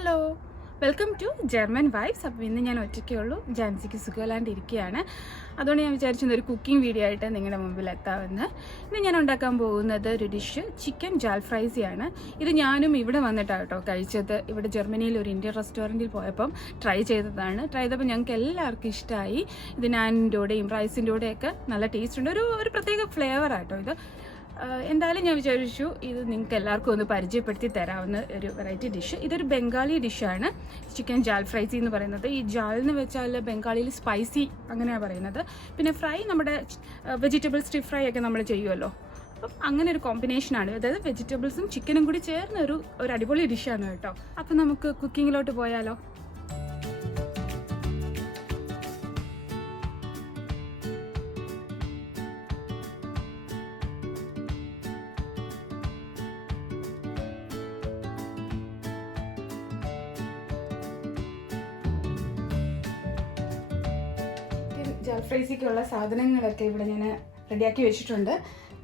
Hello, welcome to GermanVibz. അപ്പോൾ ഇന്ന് ഞാൻ ഒറ്റയ്ക്കേ ഉള്ളൂ, ജാൻസിക്ക് സുഖമില്ലാണ്ടിരിക്കുകയാണ്. അതുകൊണ്ട് ഞാൻ വിചാരിച്ചത് ഒരു കുക്കിംഗ് വീഡിയോ ആയിട്ട് നിങ്ങളുടെ മുമ്പിൽ എത്താമെന്ന്. ഇന്ന് ഞാൻ ഉണ്ടാക്കാൻ പോകുന്നത് ഒരു ഡിഷ് ചിക്കൻ ജാൽഫ്രൈസി ആണ്. ഇത് ഞാനും ഇവിടെ വന്നിട്ടാണ് കേട്ടോ കഴിച്ചത്. ഇവിടെ ജർമ്മനിയിൽ ഒരു ഇന്ത്യൻ റെസ്റ്റോറൻറ്റിൽ പോയപ്പം ട്രൈ ചെയ്തപ്പോൾ ഞങ്ങൾക്ക് എല്ലാവർക്കും ഇഷ്ടമായി. ഇത് നാനിൻ്റെ കൂടെയും റൈസിൻ്റെ കൂടെയൊക്കെ നല്ല ടേസ്റ്റ് ഉണ്ട്. ഒരു പ്രത്യേക ഫ്ലേവർ ആട്ടോ ഇത്. എന്തായാലും ഞാൻ വിചാരിച്ചു ഇത് നിങ്ങൾക്ക് എല്ലാവർക്കും ഒന്ന് പരിചയപ്പെടുത്തി തരാവുന്ന ഒരു വെറൈറ്റി ഡിഷ്. ഇതൊരു ബംഗാളി ഡിഷാണ്, ചിക്കൻ ജാൽഫ്രൈസി എന്ന് പറയുന്നത്. ഈ ജാൽ എന്ന് വെച്ചാൽ ബംഗാളിയിൽ സ്പൈസി അങ്ങനെയാണ് പറയുന്നത്. പിന്നെ ഫ്രൈ നമ്മുടെ വെജിറ്റബിൾ സ്റ്റിർ ഫ്രൈ ഒക്കെ നമ്മൾ ചെയ്യുമല്ലോ, അപ്പം അങ്ങനെ ഒരു കോമ്പിനേഷനാണ്. അതായത് വെജിറ്റബിൾസും ചിക്കനും കൂടി ചേർന്ന ഒരു അടിപൊളി ഡിഷാണ് കേട്ടോ. അപ്പം നമുക്ക് കുക്കിങ്ങിലോട്ട് പോയാലോ. ജാൽഫ്രൈസിക്കുള്ള സാധനങ്ങളൊക്കെ ഇവിടെ ഞാൻ റെഡിയാക്കി വെച്ചിട്ടുണ്ട്.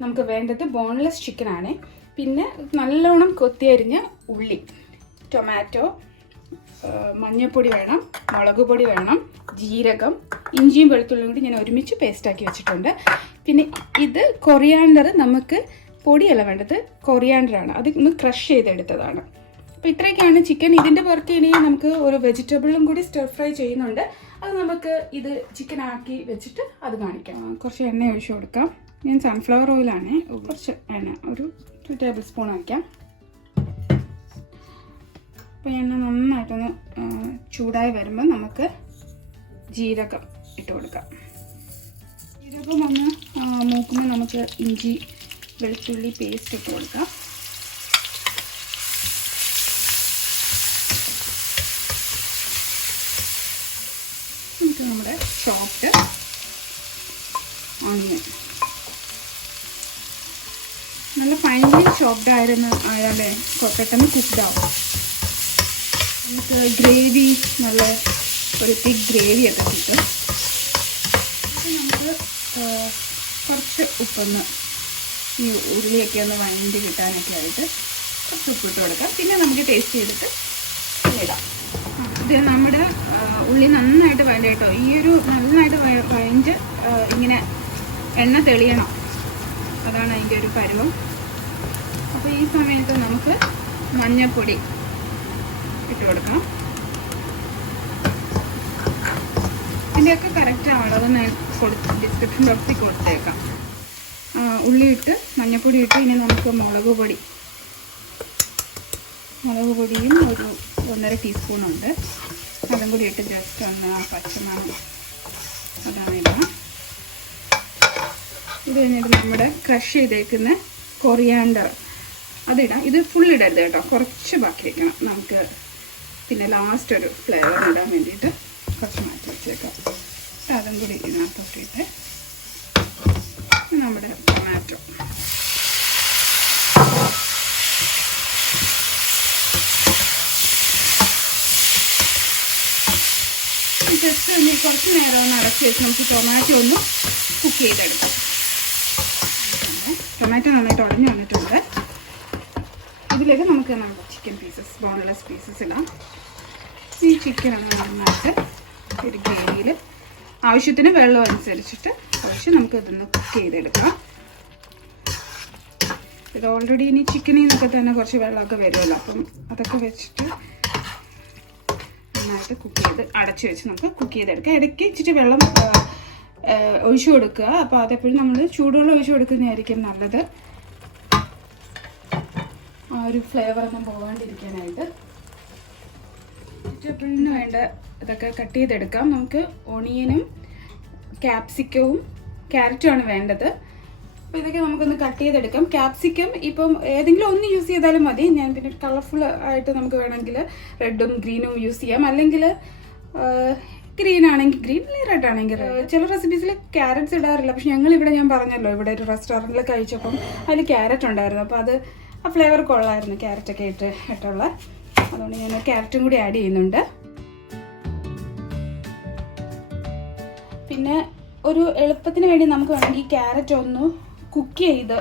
നമുക്ക് വേണ്ടത് ബോൺലെസ് ചിക്കൻ ആണ്. പിന്നെ നല്ലോണം കൊത്തിയരിഞ്ഞ ഉള്ളി, ടൊമാറ്റോ, മഞ്ഞൾപ്പൊടി വേണം, മുളക് പൊടി വേണം, ജീരകം, ഇഞ്ചിയും വെളുത്തുള്ളിയും കൂടി ഞാൻ ഒരുമിച്ച് പേസ്റ്റാക്കി വെച്ചിട്ടുണ്ട്. പിന്നെ ഇത് കൊറിയാണ്ടർ, നമുക്ക് പൊടിയല്ല വേണ്ടത്, കൊറിയാണ്ടറാണ്. അത് ഒന്ന് ക്രഷ് ചെയ്തെടുത്തതാണ്. അപ്പോൾ ഇത്രയൊക്കെയാണ് ചിക്കൻ. ഇതിൻ്റെ പുറത്ത് ഇനി നമുക്ക് ഒരു വെജിറ്റബിളും കൂടി സ്റ്റിർ ഫ്രൈ ചെയ്യുന്നുണ്ട്. അത് നമുക്ക് ഇത് ചിക്കൻ ആക്കി വെച്ചിട്ട് അത് കാണിക്കാം. കുറച്ച് എണ്ണ ഒഴിച്ചു കൊടുക്കാം. ഞാൻ സൺഫ്ലവർ ഓയിലാണ്. കുറച്ച് എണ്ണ, ഒരു 2 ടേബിൾ സ്പൂൺ വയ്ക്കാം. അപ്പോൾ എണ്ണ നന്നായിട്ടൊന്ന് ചൂടായി വരുമ്പോൾ നമുക്ക് ജീരകം ഇട്ട് കൊടുക്കാം. ജീരകം ഒന്ന് മൂക്കുമ്പോൾ നമുക്ക് ഇഞ്ചി വെളുത്തുള്ളി പേസ്റ്റ് ഇട്ട് കൊടുക്കാം. നമ്മുടെ ചോപ്ഡ് ഓണിയൻ നല്ല ഫൈനലി ചോപ്ഡ് ആയാലേ പെട്ടെന്ന് കുക്ക്ഡ് ആവും. നമുക്ക് ഗ്രേവി, നല്ല ഒരു തിക്ക് ഗ്രേവി ഒക്കെ കിട്ടും. നമുക്ക് കുറച്ച് ഉപ്പൊന്ന് ഈ ഉള്ളിയൊക്കെ ഒന്ന് വഴണ്ടി കിട്ടാനൊക്കെ ആയിട്ട് കുറച്ച് ഉപ്പിട്ട് കൊടുക്കാം. പിന്നെ നമുക്ക് ടേസ്റ്റ് ചെയ്തിട്ട് ഇടാം. ഇത് നമ്മുടെ ഉള്ളി നന്നായിട്ട് വഴണ്ട കേട്ടോ. ഈ ഒരു നന്നായിട്ട് വഴഞ്ച് ഇങ്ങനെ എണ്ണ തെളിയണം, അതാണ് അതിൻ്റെ ഒരു പരുവം. അപ്പോൾ ഈ സമയത്ത് നമുക്ക് മഞ്ഞൾപ്പൊടി ഇട്ട് കൊടുക്കണം. ഇതിൻ്റെയൊക്കെ കറക്റ്റ് അളവ് ഞാൻ ഡിസ്ക്രിപ്ഷൻ ബോക്സിൽ കൊടുത്തേക്കാം. ഉള്ളി ഇട്ട് മഞ്ഞൾപ്പൊടി ഇട്ട് ഇനി നമുക്ക് മുളക് പൊടിയും ഒരു 1.5 ടീസ്പൂണുണ്ട്. അതും കൂടി ഇട്ട് ജസ്റ്റ് ഒന്ന് പച്ചമണം അതാണ് ഇടാം. ഇത് കഴിഞ്ഞിട്ട് നമ്മുടെ ക്രഷ് ചെയ്തേക്കുന്ന കൊറിയാണ്ടർ അതിടാം. ഇത് ഫുൾ ഇടരുത് കേട്ടോ, കുറച്ച് ബാക്കി വയ്ക്കണം. നമുക്ക് പിന്നെ ലാസ്റ്റ് ഒരു ഫ്ലേവർ ഇടാൻ വേണ്ടിയിട്ട് കുറച്ച് മാറ്റി വെച്ചേക്കാം. അതും കൂടി ഇതിനകത്തോട്ടിട്ട് നമ്മുടെ ടൊമാറ്റോ ജസ്റ്റ് ഒന്ന് കുറച്ച് നേരം ഒന്ന് അടച്ച് വെച്ച് നമുക്ക് ടൊമാറ്റോ ഒന്ന് കുക്ക് ചെയ്തെടുക്കാം. ടൊമാറ്റോ നന്നായിട്ട് ഉടഞ്ഞു വന്നിട്ടുണ്ട്. ഇതിലേക്ക് നമുക്ക് നമ്മുടെ ചിക്കൻ പീസസ്, ബോൺലെസ് പീസസ് ഇടാം. ഈ ചിക്കനാണ് നന്നായിട്ട് ഒരു ഗ്രേവിയിൽ ആവശ്യത്തിന് വെള്ളം അനുസരിച്ചിട്ട് കുറച്ച് നമുക്ക് ഇതൊന്ന് കുക്ക് ചെയ്തെടുക്കാം. ഇത് ഓൾറെഡി ഇനി ചിക്കനിൽ നിന്നൊക്കെ തന്നെ കുറച്ച് വെള്ളമൊക്കെ വരുമല്ലോ, അപ്പം അതൊക്കെ വെച്ചിട്ട് നന്നായിട്ട് കുക്ക് ചെയ്ത് അടച്ചു വെച്ച് നമുക്ക് കുക്ക് ചെയ്തെടുക്കാം. ഇടയ്ക്ക് ഇച്ചിരി വെള്ളം ഒഴിച്ചു കൊടുക്കുക. അപ്പോൾ അതെപ്പോഴും നമ്മൾ ചൂടുവെള്ളം ഒഴിച്ചു കൊടുക്കുന്നതായിരിക്കും നല്ലത്, ആ ഒരു ഫ്ലേവറൊന്നും പോകാണ്ടിരിക്കാനായിട്ട്. വെജിറ്റബിളിന് വേണ്ട ഇതൊക്കെ കട്ട് ചെയ്തെടുക്കാം. നമുക്ക് ഓണിയനും ക്യാപ്സിക്കവും ക്യാരറ്റുമാണ് വേണ്ടത്. അപ്പോൾ ഇതൊക്കെ നമുക്കൊന്ന് കട്ട് ചെയ്തെടുക്കാം. ക്യാപ്സിക്കം ഇപ്പം ഏതെങ്കിലും ഒന്ന് യൂസ് ചെയ്താലും മതി. ഞാൻ പിന്നെ കളർഫുൾ ആയിട്ട് നമുക്ക് വേണമെങ്കിൽ റെഡും ഗ്രീനും യൂസ് ചെയ്യാം. അല്ലെങ്കിൽ ഗ്രീൻ ആണെങ്കിൽ ഗ്രീൻ, അല്ലെങ്കിൽ റെഡ് ആണെങ്കിൽ റെഡ്. ചില റെസിപ്പീസിൽ ക്യാരറ്റ്സ് ഇടാറില്ല, പക്ഷെ ഞങ്ങളിവിടെ ഞാൻ പറഞ്ഞല്ലോ ഇവിടെ ഒരു റെസ്റ്റോറൻറ്റിൽ കഴിച്ചപ്പം അതിൽ ക്യാരറ്റ് ഉണ്ടായിരുന്നു. അപ്പോൾ അത് ആ ഫ്ലേവർ കൊള്ളായിരുന്നു ക്യാരറ്റൊക്കെ ഇട്ടുള്ള. അതുകൊണ്ട് ഞാൻ ക്യാരറ്റും കൂടി ആഡ് ചെയ്യുന്നുണ്ട്. പിന്നെ ഒരു എളുപ്പത്തിന് വേണ്ടി നമുക്ക് വേണമെങ്കിൽ ക്യാരറ്റ് ഒന്ന് കുക്ക് ചെയ്ത്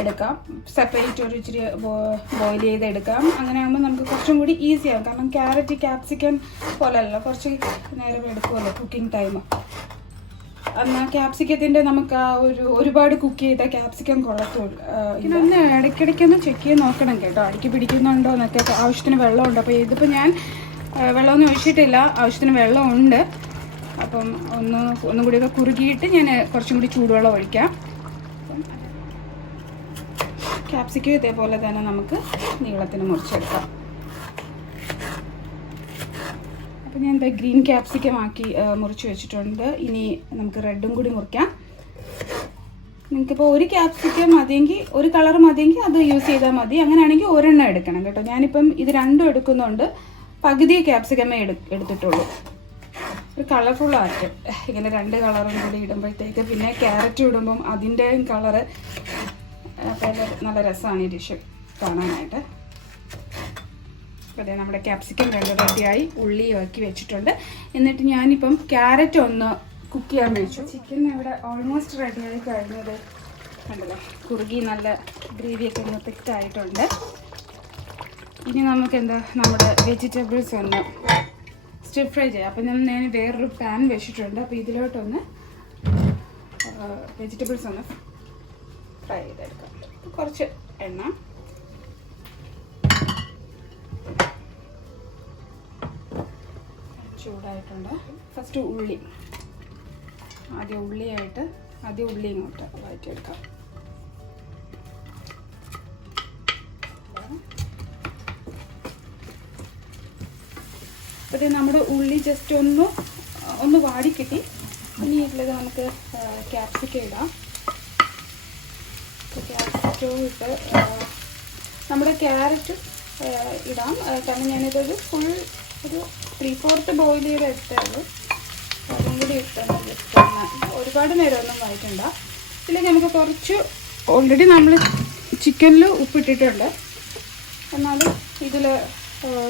എടുക്കാം. സെപ്പറേറ്റ് ഒരു ഇച്ചിരി ബോയിൽ ചെയ്തെടുക്കാം. അങ്ങനെ ആകുമ്പോൾ നമുക്ക് കുറച്ചും കൂടി ഈസി ആകും. കാരണം ക്യാരറ്റ് ക്യാപ്സിക്കം പോലെയല്ല, കുറച്ച് നേരം എടുക്കുമല്ലോ കുക്കിംഗ് ടൈം. എന്നാൽ ക്യാപ്സിക്കത്തിൻ്റെ നമുക്ക് ആ ഒരുപാട് കുക്ക് ചെയ്ത ക്യാപ്സിക്കം കൊള്ളത്തുള്ളൂ. ഇതിനൊന്ന് ഇടയ്ക്കിടയ്ക്കൊന്ന് ചെക്ക് ചെയ്ത് നോക്കണം കേട്ടോ, അടിക്ക് പിടിക്കുന്നുണ്ടോ എന്നൊക്കെ. ആവശ്യത്തിന് വെള്ളമുണ്ട്. അപ്പോൾ ഇതിപ്പോൾ ഞാൻ വെള്ളമൊന്നും ഒഴിച്ചിട്ടില്ല, ആവശ്യത്തിന് വെള്ളമുണ്ട്. അപ്പം ഒന്നും കൂടിയൊക്കെ കുറുകിയിട്ട് ഞാൻ കുറച്ചും കൂടി ചൂടുവെള്ളം ഒഴിക്കാം. ക്യാപ്സിക്കം ഇതേപോലെ തന്നെ നമുക്ക് നീളത്തിന് മുറിച്ചെടുക്കാം. അപ്പം ഞാൻ എന്താ ഗ്രീൻ ക്യാപ്സിക്കം ആക്കി മുറിച്ച് വെച്ചിട്ടുണ്ട്. ഇനി നമുക്ക് റെഡും കൂടി മുറിക്കാം. നിങ്ങൾക്കിപ്പോൾ ഒരു ക്യാപ്സിക്കം മതിയെങ്കിൽ, ഒരു കളർ മതിയെങ്കിൽ അത് യൂസ് ചെയ്താൽ മതി. അങ്ങനെയാണെങ്കിൽ ഒരെണ്ണം എടുക്കണം കേട്ടോ. ഞാനിപ്പം ഇത് രണ്ടും എടുക്കുന്നുണ്ട്, പകുതി ക്യാപ്സിക്കമേ എടുത്തിട്ടുള്ളൂ. ഒരു കളർഫുള്ളായിട്ട് ഇങ്ങനെ 2 കളറും കൂടി ഇടുമ്പോഴത്തേക്ക്, പിന്നെ ക്യാരറ്റ് ഇടുമ്പം അതിൻ്റെയും കളറ് നല്ല രസമാണ് ഈ ഡിഷ് കാണാനായിട്ട്. അതെ, നമ്മുടെ ക്യാപ്സിക്കം റെഡിയായി. ഉള്ളി ആക്കി വെച്ചിട്ടുണ്ട്. എന്നിട്ട് ഞാനിപ്പം ക്യാരറ്റ് ഒന്ന് കുക്ക് ചെയ്യാൻ വെച്ചു. ചിക്കൻ ഇവിടെ ഓൾമോസ്റ്റ് റെഡിയായി കഴിഞ്ഞത് കണ്ടല്ലേ, കുറുകി നല്ല ഗ്രേവിയൊക്കെ ഒന്ന് തിക്കായിട്ടുണ്ട്. ഇനി നമുക്ക് നമ്മുടെ വെജിറ്റബിൾസ് ഒന്ന് സ്റ്റിർ ഫ്രൈ ചെയ്യാം. അപ്പം ഞാൻ വേറൊരു പാൻ വെച്ചിട്ടുണ്ട്. അപ്പോൾ ഇതിലോട്ടൊന്ന് വെജിറ്റബിൾസ് ഒന്ന് ഫ്രൈ ചെയ്തെടുക്കാം. കുറച്ച് എണ്ണ, ചൂടായിട്ടുണ്ട്. ഫസ്റ്റ് ഉള്ളി, ആദ്യം ഉള്ളി ഇങ്ങോട്ട് വഴറ്റിയെടുക്കാം. അപ്പോൾ നമ്മുടെ ഉള്ളി ജസ്റ്റ് ഒന്ന് വാടിക്കിട്ടി. ഇനി ഇതിലേക്ക് നമുക്ക് ക്യാപ്സിക്കം ഇടാം. ക്യാപ്സിക്കവും ഇട്ട് നമ്മുടെ ക്യാരറ്റ് ഇടാം. കാരണം ഞാനിതൊരു ഫുൾ ഒരു 3/4 ബോയിൽ ചെയ്ത് എടുത്തുള്ളൂ. അതും കൂടി ഇട്ടാൽ ഒരുപാട് നേരമൊന്നും വഴറ്റണ്ട. ഇതിലേക്ക് നമുക്ക് കുറച്ച് ഓൾറെഡി നമ്മൾ ചിക്കനിൽ ഉപ്പിട്ടിട്ടുണ്ട്. എന്നാലും ഇതിൽ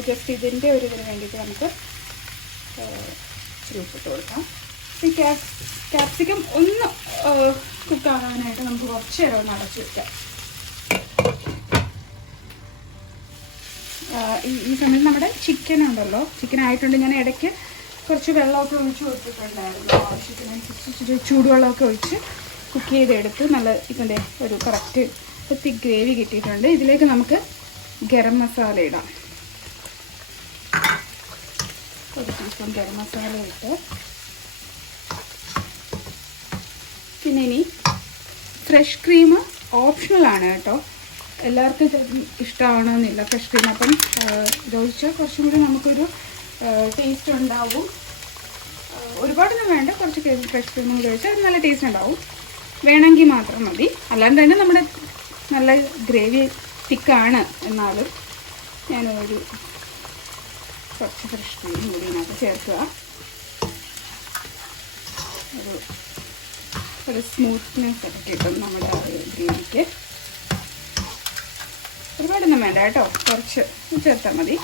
ജസ്റ്റ് ഇതിൻ്റെ ഒരു ഇതിന് വേണ്ടിയിട്ട് നമുക്ക് ഇച്ചിരി ഉപ്പിട്ട് കൊടുക്കാം. ഈ ക്യാപ്സിക്കം ഒന്ന് കുക്കാകാനായിട്ട് നമുക്ക് കുറച്ച് നേരം ഒന്ന് അടച്ചു വയ്ക്കാം. ഈ സമയത്ത് നമ്മുടെ ചിക്കൻ ഉണ്ടല്ലോ, ചിക്കൻ ആയിട്ടുണ്ട്. ഞാൻ ഇടയ്ക്ക് കുറച്ച് വെള്ളമൊക്കെ ഒഴിച്ച് കൊടുത്തിട്ടുണ്ടായിരുന്നു. ആവശ്യത്തിനനുസരിച്ച് ചൂടുവെള്ളമൊക്കെ ഒഴിച്ച് കുക്ക് ചെയ്തെടുത്ത് നല്ല ഇതിൻ്റെ ഒരു കറക്റ്റ് തിക്ക് ഗ്രേവി കിട്ടിയിട്ടുണ്ട്. ഇതിലേക്ക് നമുക്ക് ഗരം മസാല ഇടാം. ഒരു ടീസ്പൂൺ ഗരം മസാല ഇട്ട്, പിന്നെ ഇനി ഫ്രഷ് ക്രീം ഓപ്ഷണലാണ് കേട്ടോ, എല്ലാവർക്കും ഇഷ്ടമാവണമെന്നില്ല ഫ്രഷ് ക്രീം. അപ്പം ഇതൊഴിച്ചാൽ കുറച്ചും കൂടി നമുക്കൊരു ടേസ്റ്റ് ഉണ്ടാവും. ഒരുപാടൊന്നും വേണ്ട, കുറച്ച് ഫ്രഷ് ക്രീം കൂടി ഒഴിച്ചാൽ അത് നല്ല ടേസ്റ്റ് ഉണ്ടാവും. വേണമെങ്കിൽ മാത്രം മതി. അല്ലാണ്ട് തന്നെ നമ്മുടെ നല്ല ഗ്രേവി തിക്കാണ്. എന്നാലും ഞാനൊരു കുറച്ച് ഫ്രഷ് ക്രീം കൂടി ഇതിനകത്ത് ചേർക്കുക. ഒരു സ്മൂത്ത്നെസ് ഒക്കെ കിട്ടും നമ്മുടെ ഗ്രേവിക്ക്. ഒരുപാടൊന്നും വേണ്ട കേട്ടോ, കുറച്ച് ചേർത്താൽ മതി.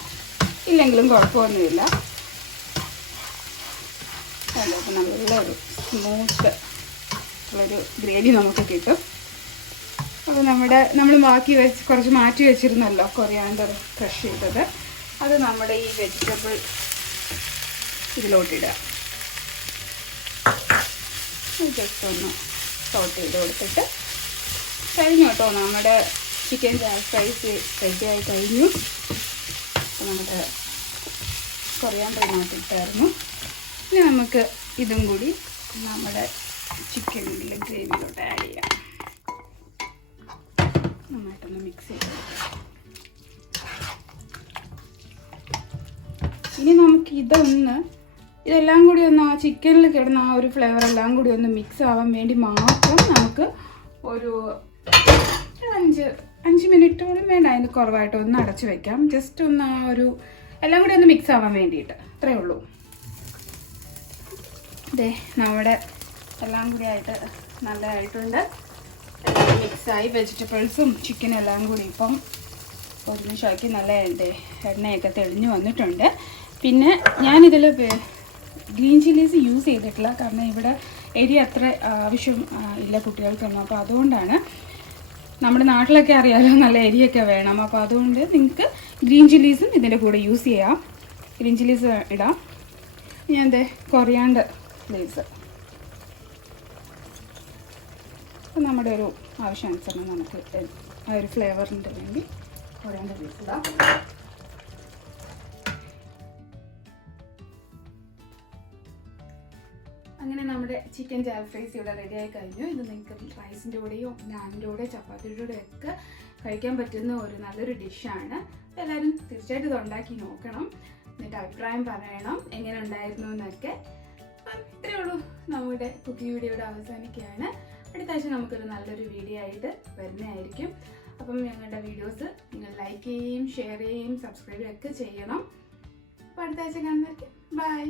ഇല്ലെങ്കിലും കുഴപ്പമൊന്നുമില്ല. അതിലേക്ക് നല്ലൊരു സ്മൂത്ത് ഉള്ളൊരു ഗ്രേവി നമുക്ക് കിട്ടും. അപ്പോൾ നമ്മൾ കുറച്ച് മാറ്റി വെച്ചിരുന്നല്ലോ കൊറിയാണ്ടർ ക്രഷ് ചെയ്തത്, അത് നമ്മുടെ ഈ വെജിറ്റബിൾ ഇതിലോട്ടിടുക. ജസ്റ്റ് ഒന്ന് സോട്ട് ചെയ്ത് കൊടുത്തിട്ട് കഴിഞ്ഞു കേട്ടോ. നമ്മുടെ ചിക്കൻ ജാൽഫ്രൈസ് റെഡിയായി കഴിഞ്ഞു. അപ്പോൾ നമ്മുടെ കൊറിയാണ്ടർ ഇട്ടായിരുന്നു. ഇനി നമുക്ക് ഇതും കൂടി നമ്മുടെ ചിക്കനിലെ ഗ്രേവിയിലോട്ട് ആഡ് ചെയ്യാം. നന്നായിട്ടൊന്ന് മിക്സ് ചെയ്ത് ഇനി നമുക്ക് ഇതെല്ലാം കൂടി ഒന്ന് ആ ചിക്കനിൽ കിടന്ന ആ ഒരു ഫ്ലേവർ എല്ലാം കൂടി ഒന്ന് മിക്സ് ആവാൻ വേണ്ടി മാത്രം നമുക്ക് ഒരു 5 മിനിറ്റ് പോലും വേണ്ട, അതിന് കുറവായിട്ട് ഒന്ന് അടച്ചു വെക്കാം. ജസ്റ്റ് ഒന്ന് ആ ഒരു എല്ലാം കൂടി ഒന്ന് മിക്സ് ആവാൻ വേണ്ടിയിട്ട്, അത്രയേ ഉള്ളൂ. അതെ, നമ്മുടെ എല്ലാം കൂടി ആയിട്ട് നല്ലതായിട്ടുണ്ട്. എല്ലാം മിക്സായി, വെജിറ്റബിൾസും ചിക്കനും എല്ലാം കൂടി ഇപ്പം ഒരുമിച്ചാക്കി നല്ല എണ്ണയൊക്കെ തെളിഞ്ഞു വന്നിട്ടുണ്ട്. പിന്നെ ഞാനിതിൽ ഗ്രീൻ ചില്ലീസ് യൂസ് ചെയ്തിട്ടില്ല, കാരണം ഇവിടെ എരി അത്ര ആവശ്യം ഇല്ല കുട്ടികൾക്കൊന്നും. അപ്പോൾ അതുകൊണ്ടാണ് നമ്മുടെ നാട്ടിലൊക്കെ അറിയാലോ നല്ല എരിയൊക്കെ വേണം. അപ്പോൾ അതുകൊണ്ട് നിങ്ങൾക്ക് ഗ്രീൻ ചില്ലീസും ഇതിൻ്റെ കൂടെ യൂസ് ചെയ്യാം. ഗ്രീൻ ചില്ലീസ് ഇടാം. ഞാൻ കൊറിയാണ്ടർ ലീവ്സ് അപ്പം നമ്മുടെ ഒരു ആവശ്യാനുസരണം നമുക്ക് ആ ഒരു ഫ്ലേവറിൻ്റെ വേണ്ടി കൊറിയാണ്ടർ ലീവ്സ് ഇടാം. അങ്ങനെ നമ്മുടെ ചിക്കൻ ജാൽഫ്രൈസ് ഇവിടെ റെഡി ആയി കഴിഞ്ഞു. ഇത് നിങ്ങൾക്ക് റൈസിൻ്റെ കൂടെയോ നാനിൻ്റെ കൂടെയോ ചപ്പാത്തിയുടെ കൂടെയോ ഒക്കെ കഴിക്കാൻ പറ്റുന്ന ഒരു നല്ലൊരു ഡിഷാണ്. എല്ലാവരും തീർച്ചയായിട്ടും ഇത് ഉണ്ടാക്കി നോക്കണം. എന്നിട്ട് അഭിപ്രായം പറയണം എങ്ങനെ ഉണ്ടായിരുന്നു എന്നൊക്കെ. അപ്പം ഇത്രയേ ഉള്ളൂ. നമ്മുടെ കുക്കിംഗ് വീഡിയോ ഇവിടെ അവസാനിക്കുകയാണ്. അടുത്ത ആഴ്ച നമുക്കൊരു നല്ലൊരു വീഡിയോ ആയിട്ട് വരുന്നതായിരിക്കും. അപ്പം ഞങ്ങളുടെ വീഡിയോസ് നിങ്ങൾ ലൈക്ക് ചെയ്യുകയും ഷെയർ ചെയ്യുകയും സബ്സ്ക്രൈബ് ഒക്കെ ചെയ്യണം. അപ്പോൾ അടുത്ത ആഴ്ച കാണുന്നവർക്ക് ബൈ.